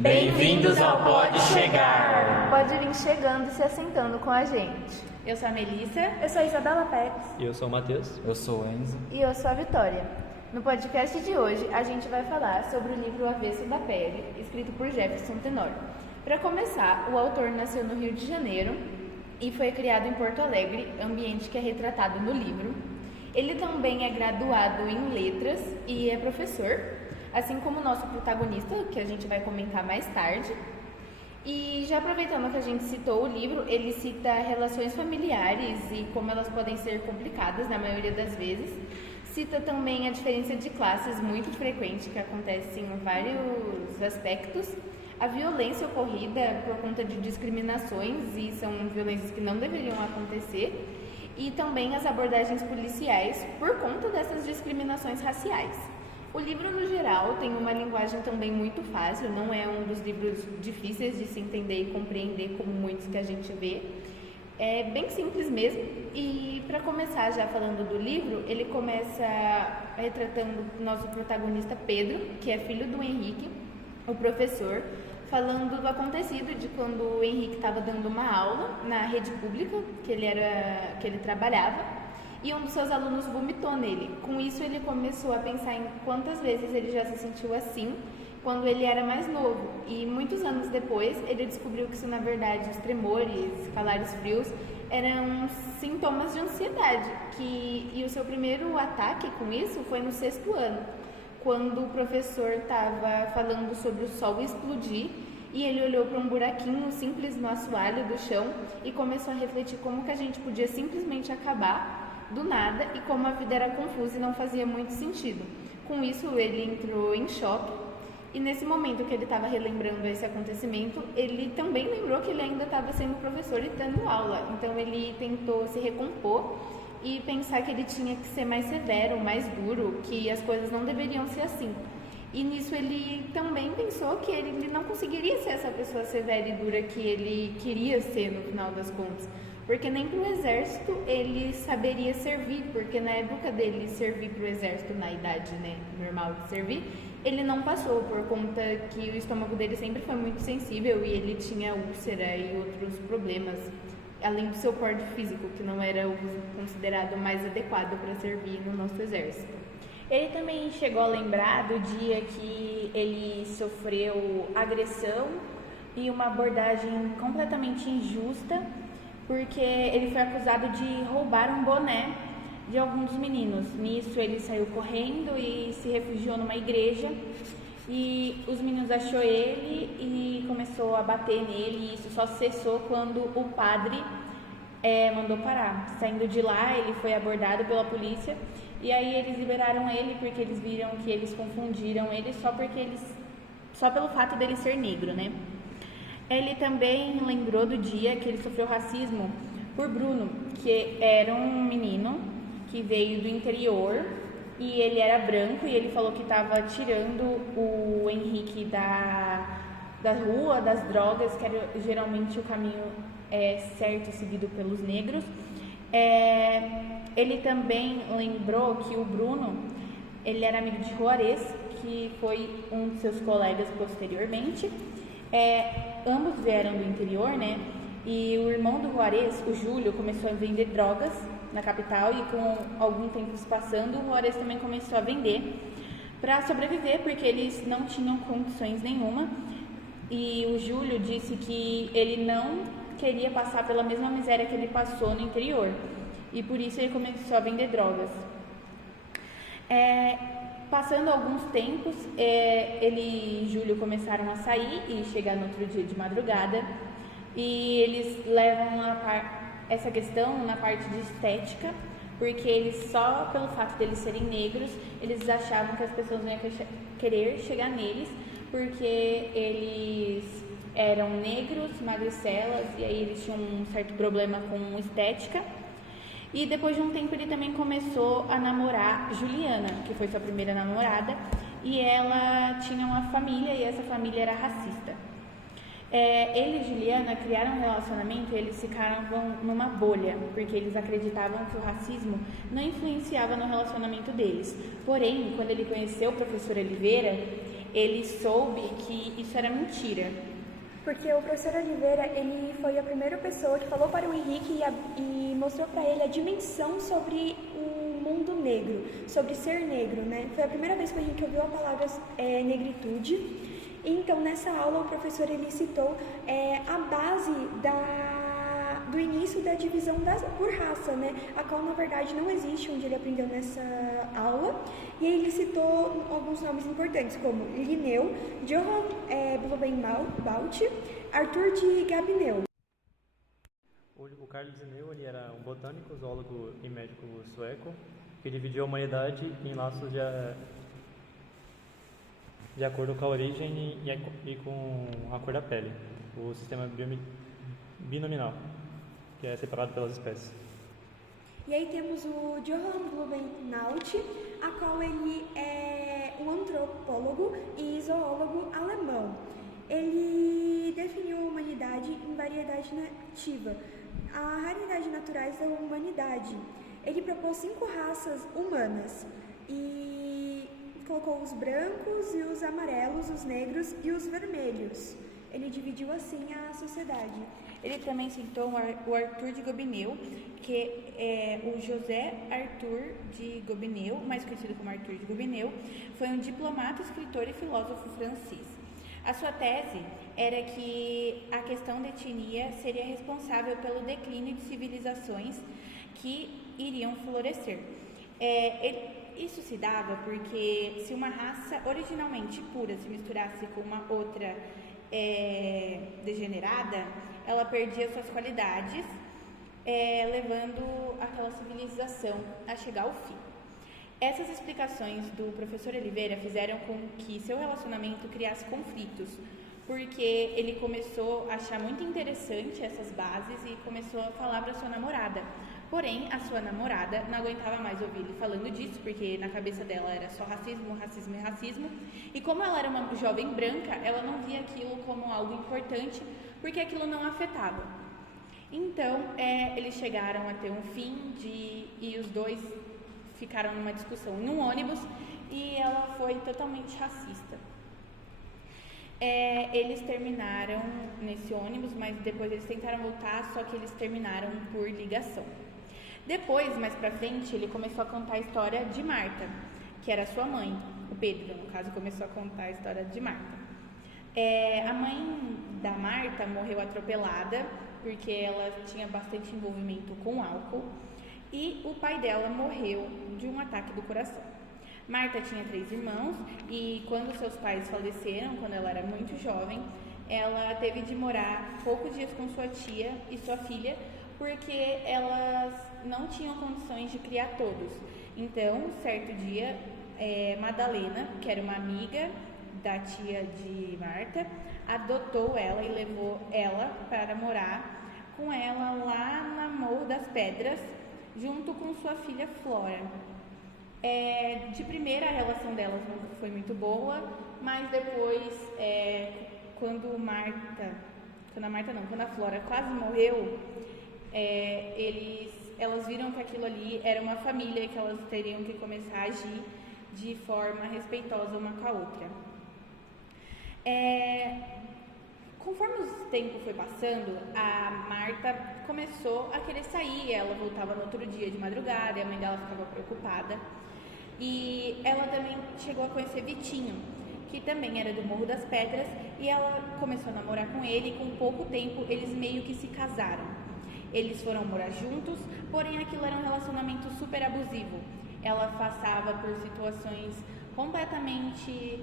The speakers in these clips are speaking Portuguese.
Bem-vindos ao Pode Chegar! Pode vir chegando e se assentando com a gente. Eu sou a Melissa. Eu sou a Isabela Pérez. E eu sou o Matheus. Eu sou o Enzo. E eu sou a Vitória. No podcast de hoje, a gente vai falar sobre o livro O Avesso da Pele, escrito por Jefferson Tenor. Para começar, o autor nasceu no Rio de Janeiro e foi criado em Porto Alegre, ambiente que é retratado no livro. Ele também é graduado em letras e é professor, assim como o nosso protagonista, que a gente vai comentar mais tarde. E já aproveitando que a gente citou o livro, ele cita relações familiares e como elas podem ser complicadas na maioria das vezes. Cita também a diferença de classes muito frequente que acontece em vários aspectos. A violência ocorrida por conta de discriminações, e são violências que não deveriam acontecer. E também as abordagens policiais por conta dessas discriminações raciais. O livro, no geral, tem uma linguagem também muito fácil, não é um dos livros difíceis de se entender e compreender como muitos que a gente vê. É bem simples mesmo, e para começar já falando do livro, ele começa retratando o nosso protagonista Pedro, que é filho do Henrique, o professor, falando do acontecido de quando o Henrique estava dando uma aula na rede pública que ele trabalhava, e um dos seus alunos vomitou nele. Com isso, ele começou a pensar em quantas vezes ele já se sentiu assim quando ele era mais novo. E muitos anos depois, ele descobriu que isso, na verdade, os tremores, calores frios, eram sintomas de ansiedade. E o seu primeiro ataque com isso foi no 6º ano, quando o professor estava falando sobre o sol explodir e ele olhou para um buraquinho simples no assoalho do chão e começou a refletir como que a gente podia simplesmente acabar do nada e como a vida era confusa e não fazia muito sentido. Com isso, ele entrou em choque e nesse momento que ele estava relembrando esse acontecimento, ele também lembrou que ele ainda estava sendo professor e dando aula. Então ele tentou se recompor e pensar que ele tinha que ser mais severo, mais duro, que as coisas não deveriam ser assim. E nisso ele também pensou que ele não conseguiria ser essa pessoa severa e dura que ele queria ser no final das contas. Porque nem para o exército ele saberia servir, porque na época dele servir para o exército, na idade, né, normal de servir, ele não passou, por conta que o estômago dele sempre foi muito sensível e ele tinha úlcera e outros problemas, além do seu porte físico, que não era o considerado mais adequado para servir no nosso exército. Ele também chegou a lembrar do dia que ele sofreu agressão e uma abordagem completamente injusta, porque ele foi acusado de roubar um boné de alguns meninos. Nisso ele saiu correndo e se refugiou numa igreja, e os meninos achou ele e começou a bater nele, e isso só cessou quando o padre mandou parar. Saindo de lá, ele foi abordado pela polícia, e aí eles liberaram ele porque eles viram que eles confundiram ele só pelo fato dele ser negro, né? Ele também lembrou do dia que ele sofreu racismo por Bruno, que era um menino que veio do interior e ele era branco, e ele falou que estava tirando o Henrique da rua, das drogas, que era geralmente o caminho certo seguido pelos negros. Ele também lembrou que o Bruno, ele era amigo de Juarez, que foi um de seus colegas posteriormente. Ambos vieram do interior, né? E o irmão do Juarez, o Júlio, começou a vender drogas na capital, e com algum tempo se passando, o Juarez também começou a vender para sobreviver, porque eles não tinham condições nenhuma. E o Júlio disse que ele não queria passar pela mesma miséria que ele passou no interior, e por isso ele começou a vender drogas. Passando alguns tempos, ele e Júlio começaram a sair e chegar no outro dia de madrugada, e eles levam essa questão na parte de estética, porque eles, só pelo fato deles serem negros, eles achavam que as pessoas não iam querer chegar neles, porque eles eram negros, magricelas, e aí eles tinham um certo problema com estética. E depois de um tempo ele também começou a namorar Juliana, que foi sua primeira namorada, e ela tinha uma família, e essa família era racista. Ele e Juliana criaram um relacionamento, e eles ficaram numa bolha, porque eles acreditavam que o racismo não influenciava no relacionamento deles. Porém, quando ele conheceu o professor Oliveira, ele soube que isso era mentira. Porque o professor Oliveira, ele foi a primeira pessoa que falou para o Henrique e mostrou para ele a dimensão sobre o mundo negro, sobre ser negro, né? Foi a primeira vez que o Henrique ouviu a palavra negritude. Então, nessa aula, o professor ele citou a base do início da divisão por raça, né? A qual, na verdade, não existe onde ele aprendeu nessa aula. E aí ele citou alguns nomes importantes, como Linneu, Johann Blumenbach, Arthur de Gabineu. O Carl Linneu, ele era um botânico, zoólogo e médico sueco que dividiu a humanidade em laços de acordo com a origem e com a cor da pele, o sistema binominal, que é separado pelas espécies. E aí temos o Johann Blumenbach, a qual ele é um antropólogo e zoólogo alemão. Ele definiu a humanidade em variedade nativa, a raridade naturais da humanidade. Ele propôs 5 raças humanas e colocou os brancos e os amarelos, os negros e os vermelhos. Ele dividiu assim a sociedade. Ele também citou o Arthur de Gobineau, que é o José Arthur de Gobineau, mais conhecido como Arthur de Gobineau, foi um diplomata, escritor e filósofo francês. A sua tese era que a questão da etnia seria responsável pelo declínio de civilizações que iriam florescer. Isso se dava porque se uma raça originalmente pura se misturasse com uma outra degenerada, ela perdia suas qualidades, levando aquela civilização a chegar ao fim. Essas explicações do professor Oliveira fizeram com que seu relacionamento criasse conflitos, porque ele começou a achar muito interessante essas bases e começou a falar para sua namorada. Porém, a sua namorada não aguentava mais ouvir ele falando disso, porque na cabeça dela era só racismo, racismo e racismo. E como ela era uma jovem branca, ela não via aquilo como algo importante, porque aquilo não afetava. Então, eles chegaram a ter um fim e os dois ficaram numa discussão em um ônibus e ela foi totalmente racista. Eles terminaram nesse ônibus, mas depois eles tentaram voltar, só que eles terminaram por ligação. Depois, mais pra frente, ele começou a contar a história de Marta, que era sua mãe. O Pedro, no caso, começou a contar a história de Marta. A mãe da Marta morreu atropelada, porque ela tinha bastante envolvimento com álcool, e o pai dela morreu de um ataque do coração. Marta tinha 3 irmãos e quando seus pais faleceram, quando ela era muito jovem, ela teve de morar poucos dias com sua tia e sua filha, porque elas não tinham condições de criar todos. Então, certo dia, Madalena, que era uma amiga da tia de Marta, adotou ela e levou ela para morar com ela lá na Morro das Pedras, junto com sua filha Flora. De primeira, a relação delas não foi muito boa, mas depois, quando a Flora quase morreu, elas viram que aquilo ali era uma família e que elas teriam que começar a agir de forma respeitosa uma com a outra. Conforme o tempo foi passando, a Marta começou a querer sair, ela voltava no outro dia de madrugada e a mãe dela ficava preocupada. E ela também chegou a conhecer Vitinho, que também era do Morro das Pedras, e ela começou a namorar com ele e com pouco tempo eles meio que se casaram. Eles foram morar juntos, porém aquilo era um relacionamento super abusivo. Ela passava por situações completamente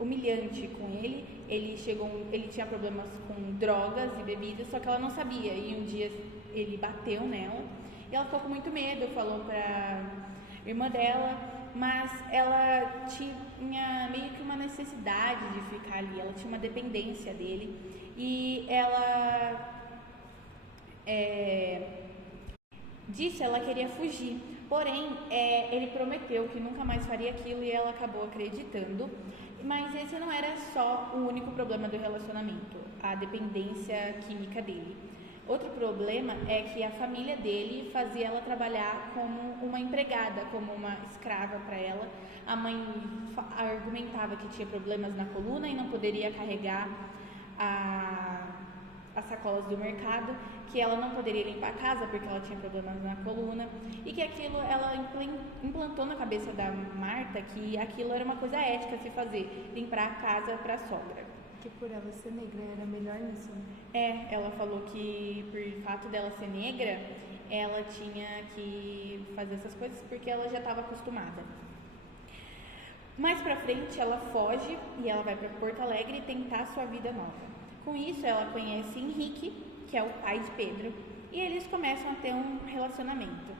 humilhante com ele. Ele tinha problemas com drogas e bebidas, só que ela não sabia. E um dia ele bateu nela e ela ficou com muito medo, falou pra irmã dela, mas ela tinha meio que uma necessidade de ficar ali, ela tinha uma dependência dele e ela disse ela queria fugir, porém ele prometeu que nunca mais faria aquilo e ela acabou acreditando. Mas esse não era só o único problema do relacionamento, a dependência química dele. Outro problema é que a família dele fazia ela trabalhar como uma empregada, como uma escrava para ela. A mãe argumentava que tinha problemas na coluna e não poderia carregar as sacolas do mercado, que ela não poderia limpar a casa porque ela tinha problemas na coluna, e que aquilo ela implantou na cabeça da Marta que aquilo era uma coisa ética a se fazer, limpar a casa para a sogra. Que por ela ser negra era melhor nisso, né? Ela falou que por fato dela ser negra, ela tinha que fazer essas coisas porque ela já estava acostumada. Mais pra frente ela foge e ela vai para Porto Alegre tentar sua vida nova. Com isso ela conhece Henrique, que é o pai de Pedro, e eles começam a ter um relacionamento.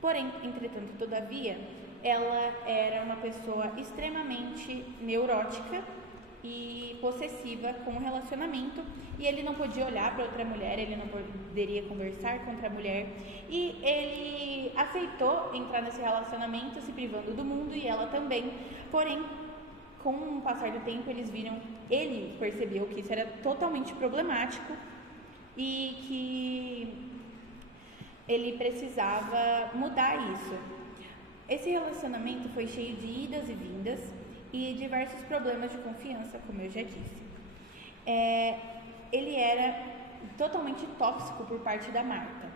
Porém, entretanto, todavia, ela era uma pessoa extremamente neurótica e possessiva com o relacionamento, e ele não podia olhar para outra mulher, ele não poderia conversar com outra mulher, e ele aceitou entrar nesse relacionamento se privando do mundo e ela também. Porém, com o passar do tempo, ele percebeu que isso era totalmente problemático e que ele precisava mudar isso. Esse relacionamento foi cheio de idas e vindas e diversos problemas de confiança, como eu já disse. Ele era totalmente tóxico por parte da Marta.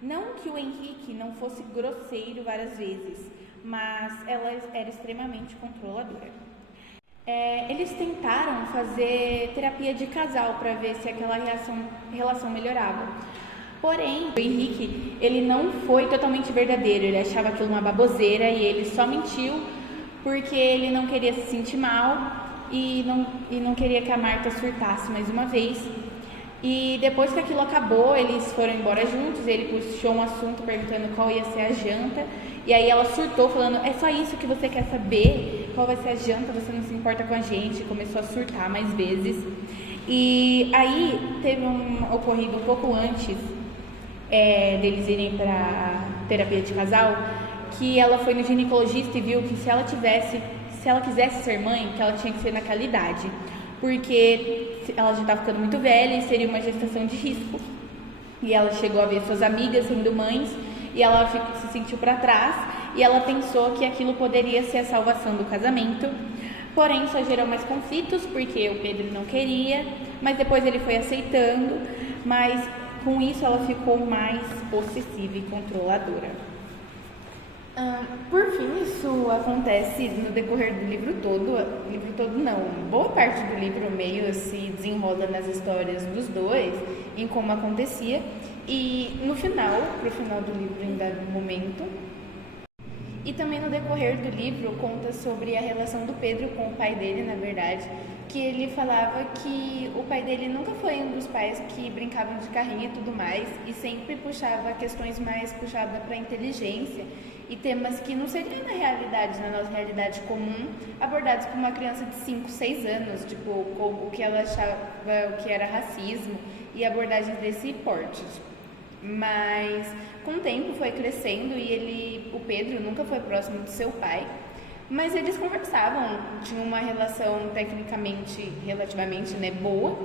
Não que o Henrique não fosse grosseiro várias vezes, mas ela era extremamente controladora. Eles tentaram fazer terapia de casal para ver se aquela relação melhorava. Porém, o Henrique, ele não foi totalmente verdadeiro, ele achava aquilo uma baboseira e ele só mentiu porque ele não queria se sentir mal e não queria que a Marta surtasse mais uma vez. E depois que aquilo acabou, eles foram embora juntos, ele puxou um assunto perguntando qual ia ser a janta, e aí ela surtou falando, é só isso que você quer saber? Qual vai ser a janta? Você não se importa com a gente? Começou a surtar mais vezes. E aí teve um ocorrido um pouco antes deles irem para terapia de casal, que ela foi no ginecologista e viu que se ela quisesse ser mãe, que ela tinha que ser naquela idade, porque ela já estava ficando muito velha e seria uma gestação de risco. E ela chegou a ver suas amigas sendo mães e ela se sentiu para trás e ela pensou que aquilo poderia ser a salvação do casamento. Porém, só gerou mais conflitos porque o Pedro não queria, mas depois ele foi aceitando, mas com isso ela ficou mais possessiva e controladora. Por fim, isso acontece no decorrer do livro todo não, boa parte do livro meio se desenrola nas histórias dos dois, em como acontecia, e pro final do livro em dado momento, e também no decorrer do livro conta sobre a relação do Pedro com o pai dele, na verdade, que ele falava que o pai dele nunca foi um dos pais que brincavam de carrinho e tudo mais, e sempre puxava questões mais puxadas para inteligência e temas que não seriam na nossa realidade comum, abordados por uma criança de 5, 6 anos, tipo, o que ela achava o que era racismo e abordagens desse porte. Mas com o tempo foi crescendo e o Pedro nunca foi próximo do seu pai, mas eles conversavam, tinham uma relação tecnicamente, relativamente, boa,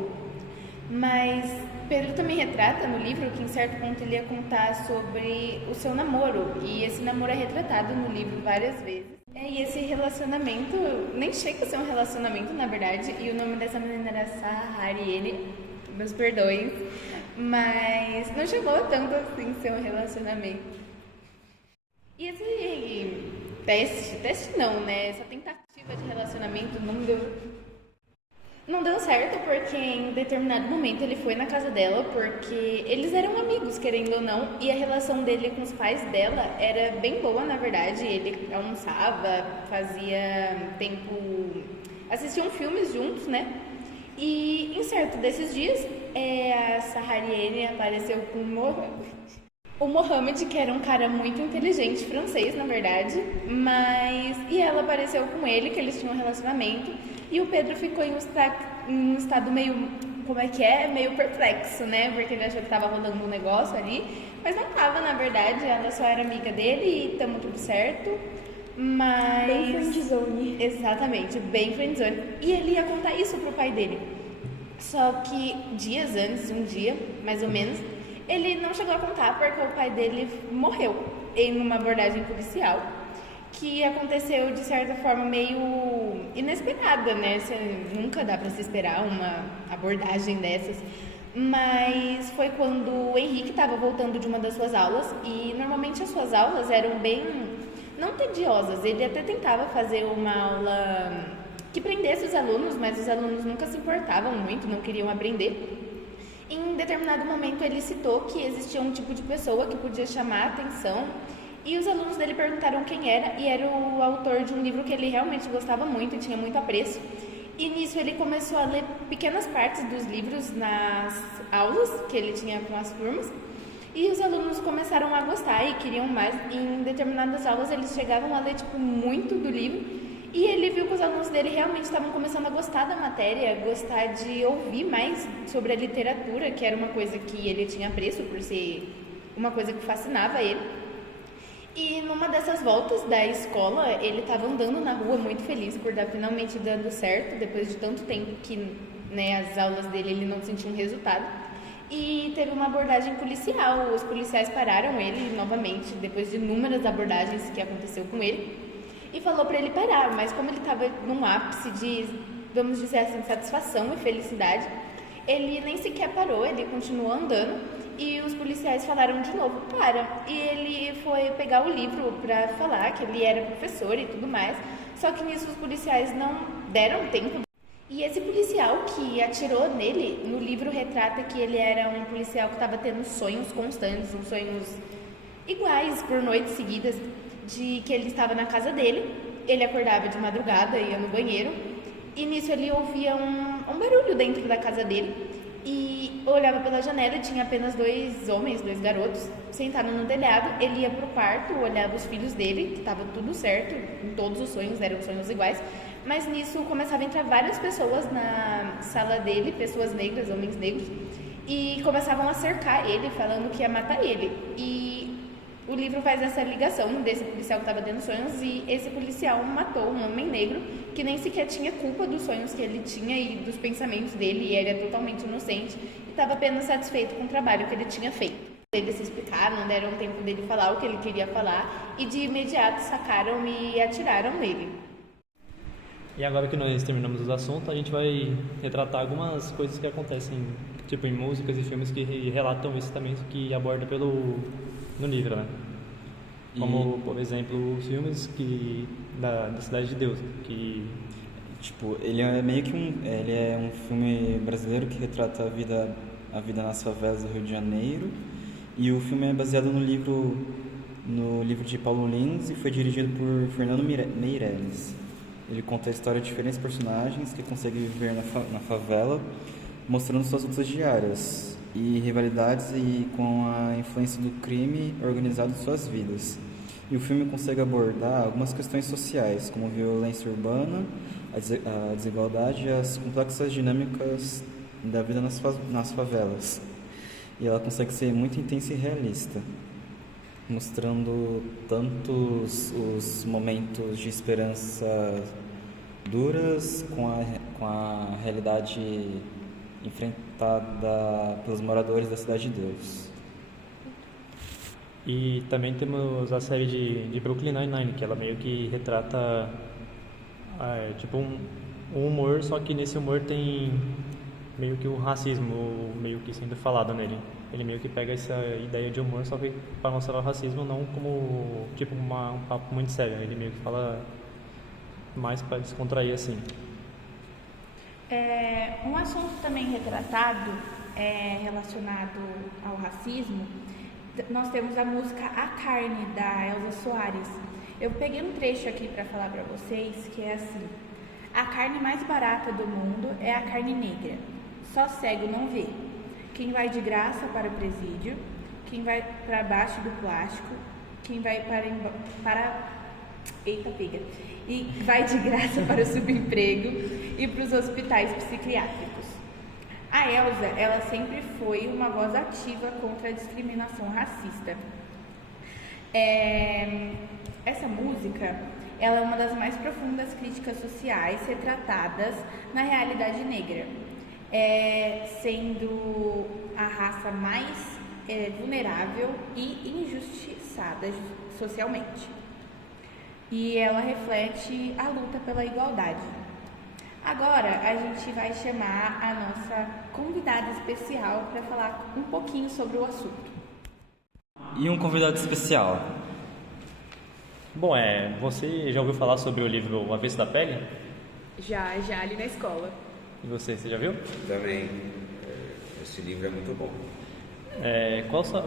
mas Pedro também retrata no livro que em certo ponto ele ia contar sobre o seu namoro, e esse namoro é retratado no livro várias vezes. E esse relacionamento nem chega a ser um relacionamento, na verdade, e o nome dessa menina era Sahariene, meus perdões, mas não chegou tanto assim a ser um relacionamento. E esse teste não, né? Essa tentativa de relacionamento não deu certo, porque em determinado momento ele foi na casa dela, porque eles eram amigos, querendo ou não, e a relação dele com os pais dela era bem boa, na verdade. Ele almoçava, fazia tempo, assistiam filmes juntos, né? E em certo desses dias, a Sahariene apareceu com o Mohamed, que era um cara muito inteligente, francês, na verdade, e ela apareceu com ele, que eles tinham um relacionamento, e o Pedro ficou em um estado meio, meio perplexo, né, porque ele achou que estava rolando um negócio ali, mas não estava, na verdade, ela só era amiga dele e tamo tudo certo, mas... Bem friendzone. Exatamente, bem friendzone. E ele ia contar isso pro pai dele. Só que dias antes, um dia, mais ou menos, ele não chegou a contar porque o pai dele morreu em uma abordagem policial, que aconteceu de certa forma meio inesperada, né? Nunca dá pra se esperar uma abordagem dessas. Mas foi quando o Henrique estava voltando de uma das suas aulas, e normalmente as suas aulas eram bem, não tediosas. Ele até tentava fazer uma aula que prendesse os alunos, mas os alunos nunca se importavam muito, não queriam aprender. Em determinado momento ele citou que existia um tipo de pessoa que podia chamar a atenção, e os alunos dele perguntaram quem era, e era o autor de um livro que ele realmente gostava muito e tinha muito apreço. E nisso ele começou a ler pequenas partes dos livros nas aulas que ele tinha com as turmas, e os alunos começaram a gostar e queriam mais. Em determinadas aulas eles chegavam a ler muito do livro, e ele viu que os alunos dele realmente estavam começando a gostar da matéria, gostar de ouvir mais sobre a literatura, que era uma coisa que ele tinha apreço por ser uma coisa que fascinava ele. E numa dessas voltas da escola, ele estava andando na rua muito feliz por estar finalmente dando certo, depois de tanto tempo que, né, as aulas dele ele não sentia um resultado. E teve uma abordagem policial, os policiais pararam ele novamente, depois de inúmeras abordagens que aconteceu com ele, e falou para ele parar, mas como ele estava num ápice de, vamos dizer assim, satisfação e felicidade, ele nem sequer parou, ele continuou andando. E os policiais falaram de novo, para. E ele foi pegar o livro para falar que ele era professor e tudo mais. Só que nisso os policiais não deram tempo. E esse policial que atirou nele, no livro retrata que ele era um policial que estava tendo sonhos constantes, uns sonhos iguais por noites seguidas, de que ele estava na casa dele, ele acordava de madrugada, ia no banheiro, e nisso ele ouvia um barulho dentro da casa dele. E olhava pela janela e tinha apenas dois garotos, sentados no telhado. Ele ia pro quarto, olhava os filhos dele, que estava tudo certo, em todos os sonhos, eram sonhos iguais. Mas nisso começava a entrar várias pessoas na sala dele, pessoas negras, homens negros, e começavam a cercar ele, falando que ia matar ele. E o livro faz essa ligação desse policial que estava tendo sonhos, e esse policial matou um homem negro que nem sequer tinha culpa dos sonhos que ele tinha e dos pensamentos dele, e ele é totalmente inocente e estava apenas satisfeito com o trabalho que ele tinha feito. Eles se explicaram, não deram tempo dele falar o que ele queria falar, e de imediato sacaram e atiraram nele. E agora que nós terminamos os assuntos, a gente vai retratar algumas coisas que acontecem, tipo em músicas e filmes que relatam isso também, que aborda no livro, né? Como, por exemplo, os filmes da Cidade de Deus, que... Tipo, ele é meio que ele é um filme brasileiro que retrata a vida nas favelas do Rio de Janeiro, e o filme é baseado no livro de Paulo Lins e foi dirigido por Fernando Meirelles. Ele conta a história de diferentes personagens que conseguem viver na favela, mostrando suas lutas diárias e rivalidades e com a influência do crime organizado em suas vidas. E o filme consegue abordar algumas questões sociais, como violência urbana, a desigualdade e as complexas dinâmicas da vida nas favelas. E ela consegue ser muito intensa e realista, mostrando tanto os momentos de esperança duras com a realidade enfrentada pelos moradores da Cidade de Deus. E também temos a série de Brooklyn Nine-Nine, que ela meio que retrata tipo um humor, só que nesse humor tem meio que o racismo meio que sendo falado nele. Ele meio que pega essa ideia de humor, só que para mostrar o racismo não como tipo um papo muito sério. Ele meio que fala mais para descontrair assim. Um assunto também retratado relacionado ao racismo, nós temos a música A Carne, da Elza Soares. Eu peguei um trecho aqui para falar para vocês, que é assim: a carne mais barata do mundo é a carne negra, só cego não vê. Quem vai de graça para o presídio, quem vai para baixo do plástico, quem vai e vai de graça para o subemprego e para os hospitais psiquiátricos. A Elza, ela sempre foi uma voz ativa contra a discriminação racista. Essa música, ela é uma das mais profundas críticas sociais retratadas na realidade negra, sendo a raça mais vulnerável e injustiçada socialmente. E ela reflete a luta pela igualdade. Agora a gente vai chamar a nossa convidada especial para falar um pouquinho sobre o assunto. E um convidado especial. Bom, você já ouviu falar sobre o livro O Avesso da Pele? Já ali na escola. E você já viu? Também, esse livro é muito bom.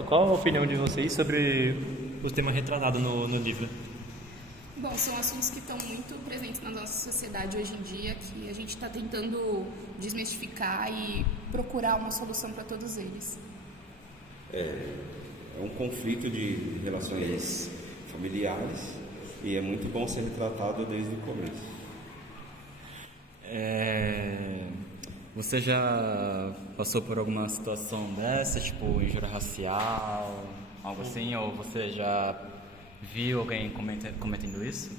Qual a opinião de vocês sobre os temas retratados no livro? Bom, são assuntos que estão muito presentes na nossa sociedade hoje em dia, que a gente está tentando desmistificar e procurar uma solução para todos eles. É um conflito de relações familiares e é muito bom ser retratado desde o começo. Você já passou por alguma situação dessa, tipo injúria racial, algo assim? Ou você já viu alguém cometendo isso?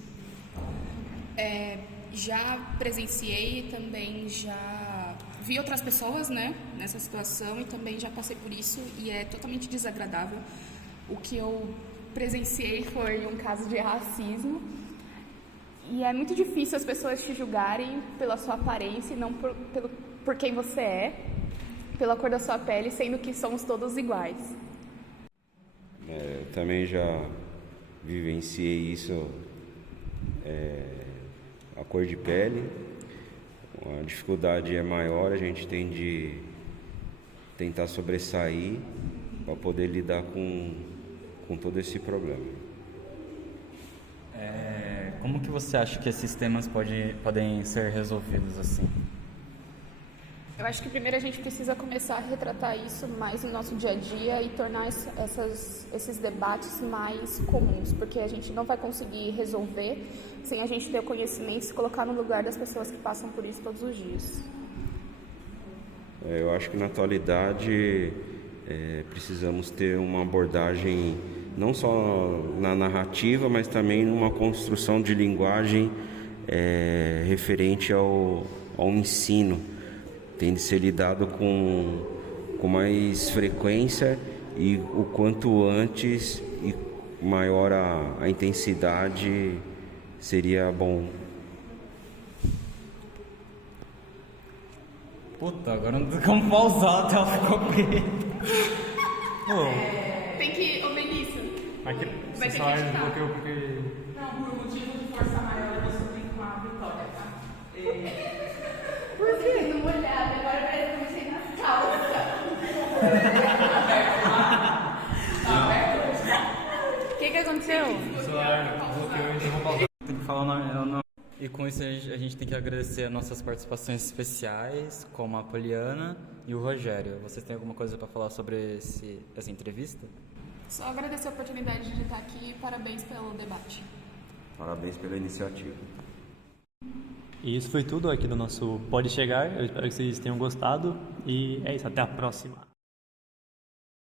Já presenciei e também já vi outras pessoas, né, nessa situação e também já passei por isso e é totalmente desagradável. O que eu presenciei foi um caso de racismo e é muito difícil as pessoas te julgarem pela sua aparência e não por quem você é, pela cor da sua pele, sendo que somos todos iguais. Eu também já vivenciei isso, a cor de pele. A dificuldade é maior, a gente tem de tentar sobressair para poder lidar com todo esse problema. Como que você acha que esses temas podem ser resolvidos assim? Eu acho que primeiro a gente precisa começar a retratar isso mais no nosso dia a dia e tornar esses debates mais comuns, porque a gente não vai conseguir resolver sem a gente ter o conhecimento e se colocar no lugar das pessoas que passam por isso todos os dias. Eu acho que na atualidade precisamos ter uma abordagem não só na narrativa, mas também numa construção de linguagem referente ao ensino. Tem de ser lidado com mais frequência e o quanto antes e maior a intensidade seria bom. Puta, agora não tem como pausar até ela ficou preta. Tem que... Ô, Benício, Mas que vai ter só que editar. bloqueou porque... Não, por motivo de força maior, você tem com a vitória, tá? Por que? Não molhado, agora parece que eu mexei nas calças. O que aconteceu? O celular bloqueou, então vou pausar. Tem que falar o nome. E com isso a gente tem que agradecer as nossas participações especiais, como a Poliana e o Rogério. Vocês têm alguma coisa para falar sobre essa entrevista? Só agradecer a oportunidade de estar aqui e parabéns pelo debate. Parabéns pela iniciativa. E isso foi tudo aqui do nosso Pode Chegar. Eu espero que vocês tenham gostado. E é isso, até a próxima.